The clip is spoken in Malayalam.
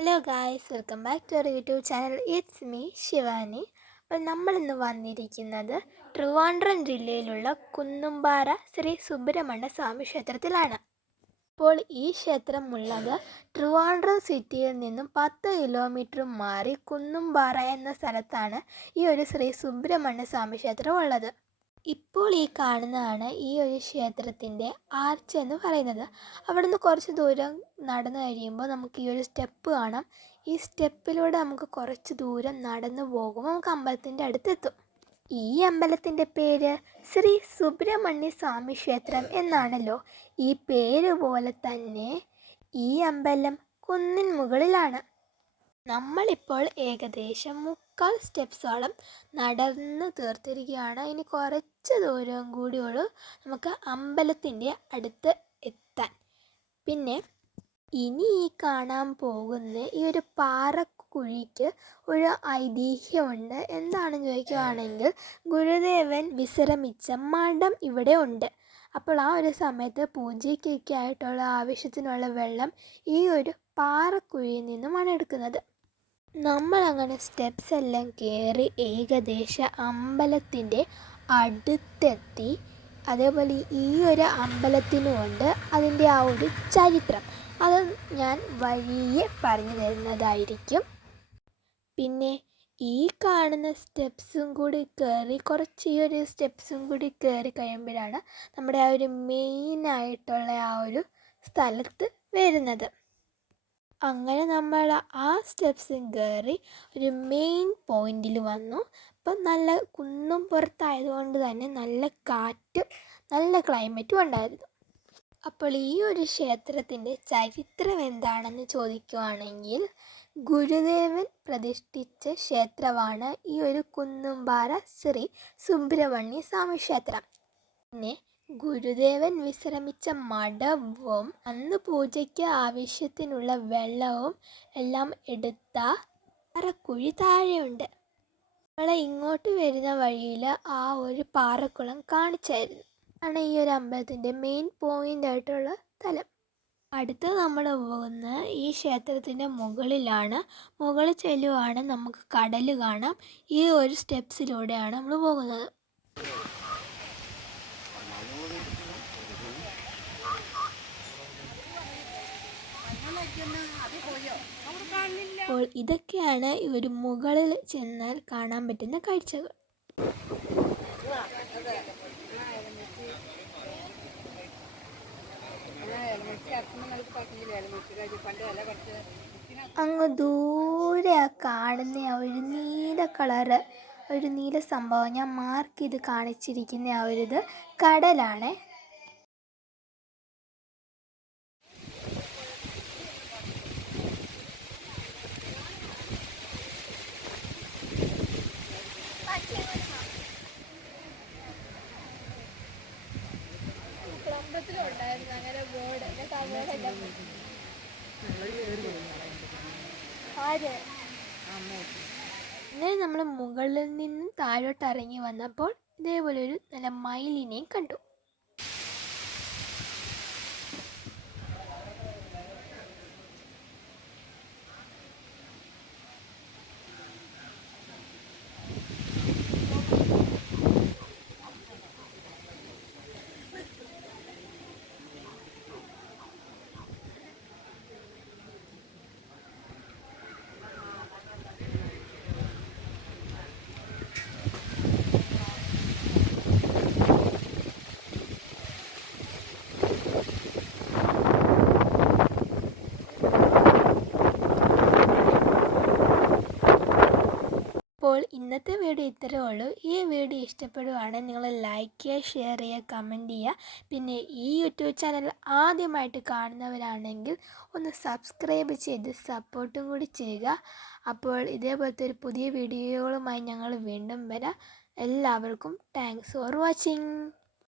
Hello guys welcome back to our YouTube channel it's me Shivani അപ്പോൾ നമ്മളിന്ന് വന്നിരിക്കുന്നത് ട്രിവാൻഡ്രം ജില്ലയിലുള്ള കുന്നുംപാറ ശ്രീ സുബ്രഹ്മണ്യ സ്വാമി ക്ഷേത്രത്തിലാണ്. ഇപ്പോൾ ഈ ക്ഷേത്രം ഉള്ളത് ട്രിവാൻഡ്രം സിറ്റിയിൽ നിന്നും പത്ത് കിലോമീറ്റർ മാറി കുന്നുംപാറ എന്ന സ്ഥലത്താണ് ഈ ഒരു ശ്രീ സുബ്രഹ്മണ്യ സ്വാമി ക്ഷേത്രം ഉള്ളത്. ഇപ്പോൾ ഈ കാണുന്നതാണ് ഈ ഒരു ക്ഷേത്രത്തിന്റെ ആർച്ച് എന്ന് പറയുന്നത്. അവിടുന്ന് കുറച്ച് ദൂരം നടന്നു കഴിയുമ്പോൾ നമുക്ക് ഈ ഒരു സ്റ്റെപ്പ് കാണാം. ഈ സ്റ്റെപ്പിലൂടെ നമുക്ക് കുറച്ച് ദൂരം നടന്നു പോകുമ്പോൾ നമുക്ക് അമ്പലത്തിന്റെ അടുത്തെത്തും. ഈ അമ്പലത്തിന്റെ പേര് ശ്രീ സുബ്രഹ്മണ്യ സ്വാമി ക്ഷേത്രം എന്നാണല്ലോ. ഈ പേര് പോലെ തന്നെ ഈ അമ്പലം കുന്നിൻ മുകളിലാണ്. നമ്മളിപ്പോൾ ഏകദേശം മുക്കാൽ സ്റ്റെപ്സോളം നടന്ന് തീർത്തിരിക്കുകയാണ്. ഇനി കുറച്ച് ദൂരം കൂടിയുള്ളൂ നമുക്ക് അമ്പലത്തിന്റെ അടുത്ത് എത്താൻ. പിന്നെ ഇനി ഈ കാണാൻ പോകുന്ന ഈ ഒരു പാറക്കുഴിക്ക് ഒരു ഐതിഹ്യമുണ്ട്. എന്താണെന്ന് ചോദിക്കുകയാണെങ്കിൽ ഗുരുദേവൻ വിശ്രമിച്ച മഠം ഇവിടെ ഉണ്ട്. അപ്പോൾ ആ ഒരു സമയത്ത് പൂജയ്ക്കൊക്കെ ആയിട്ടുള്ള ആവശ്യത്തിനുള്ള വെള്ളം ഈ ഒരു പാറക്കുഴിയിൽ നിന്നുമാണ് എടുക്കുന്നത്. നമ്മളങ്ങനെ സ്റ്റെപ്സ് എല്ലാം കയറി ഏകദേശം അമ്പലത്തിന്റെ അടുത്തെത്തി. അതേപോലെ ഈ ഒരു ഉണ്ട് അതിന്റെ ആ ഒരു ചരിത്രം. അത് ഞാൻ വഴിയെ പറഞ്ഞു തരുന്നതായിരിക്കും. പിന്നെ ഈ കാണുന്ന സ്റ്റെപ്സും കൂടി കയറി കുറച്ച് ഈ ഒരു സ്റ്റെപ്സും കൂടി കയറി കഴിയുമ്പോഴാണ് നമ്മുടെ ആ ഒരു മെയിനായിട്ടുള്ള ആ ഒരു സ്ഥലത്ത് വരുന്നത്. അങ്ങനെ നമ്മൾ ആ സ്റ്റെപ്സും കയറി ഒരു മെയിൻ പോയിന്റിൽ വന്നു. അപ്പം നല്ല കുന്നും പുറത്തായതുകൊണ്ട് തന്നെ നല്ല കാറ്റും നല്ല ക്ലൈമറ്റും ഉണ്ടായിരുന്നു. അപ്പോൾ ഈ ഒരു ക്ഷേത്രത്തിന്റെ ചരിത്രം എന്താണെന്ന് ചോദിക്കുകയാണെങ്കിൽ ഗുരുദേവൻ പ്രതിഷ്ഠിച്ച ക്ഷേത്രമാണ് ഈ ഒരു കുന്നുംപാറ ശ്രീ സുബ്രഹ്മണ്യ സ്വാമി ക്ഷേത്രം. പിന്നെ ഗുരുദേവൻ വിശ്രമിച്ച മഠവും അന്ന് പൂജയ്ക്ക് ആവശ്യത്തിനുള്ള വെള്ളവും എല്ലാം എടുത്ത പാറക്കുഴി താഴെയുണ്ട്. നമ്മളെ ഇങ്ങോട്ട് വരുന്ന വഴിയിൽ ആ ഒരു പാറക്കുളം കാണിച്ചായിരുന്നു. ആണ് ഈ ഒരു അമ്പലത്തിന്റെ മെയിൻ പോയിന്റ് ആയിട്ടുള്ള സ്ഥലം. അടുത്ത് നമ്മൾ പോകുന്ന ഈ ക്ഷേത്രത്തിന്റെ മുകളിലാണ് മുകളിൽ ചെല്ലുവാണ് നമുക്ക് കടൽ കാണാം. ഈ ഒരു സ്റ്റെപ്സിലൂടെയാണ് നമ്മൾ പോകുന്നത്. അപ്പോൾ ഇതൊക്കെയാണ് ഒരു മുകളിൽ ചെന്നാൽ കാണാൻ പറ്റുന്ന കാഴ്ചകൾ. അങ്ങ് ദൂരെ കാണുന്ന ആ ഒരു നീല കളറ് ഒരു നീല സംഭവം. ഞാൻ മാർക്ക് ചെയ്ത് കാണിച്ചിരിക്കുന്ന ആ ഒരു ഇത് കടലാണേ ഉണ്ടായിരുന്നു അങ്ങനെ ബോർഡ് എന്നിട്ട് ആ ബോർഡെല്ലാം ആര് അങ്ങനെ നമ്മൾ മുകളിൽ നിന്നും താഴോട്ട് ഇറങ്ങി വന്നപ്പോൾ ഇതേപോലെ ഒരു നല്ല മയിലിനെയും കണ്ടു. അപ്പോൾ ഇന്നത്തെ വീഡിയോ ഇത്രയേ ഉള്ളൂ. ഈ വീഡിയോ ഇഷ്ടപ്പെടുവാണെങ്കിൽ നിങ്ങൾ ലൈക്ക് ചെയ്യുക ഷെയർ ചെയ്യുക കമന്റ് ചെയ്യുക. പിന്നെ ഈ യൂട്യൂബ് ചാനൽ ആദ്യമായിട്ട് കാണുന്നവരാണെങ്കിൽ ഒന്ന് സബ്സ്ക്രൈബ് ചെയ്ത് സപ്പോർട്ടും കൂടി ചെയ്യുക. അപ്പോൾ ഇതേപോലത്തെ ഒരു പുതിയ വീഡിയോകളുമായി ഞങ്ങൾ വീണ്ടും വരാം. എല്ലാവർക്കും താങ്ക്സ് ഫോർ വാച്ചിങ്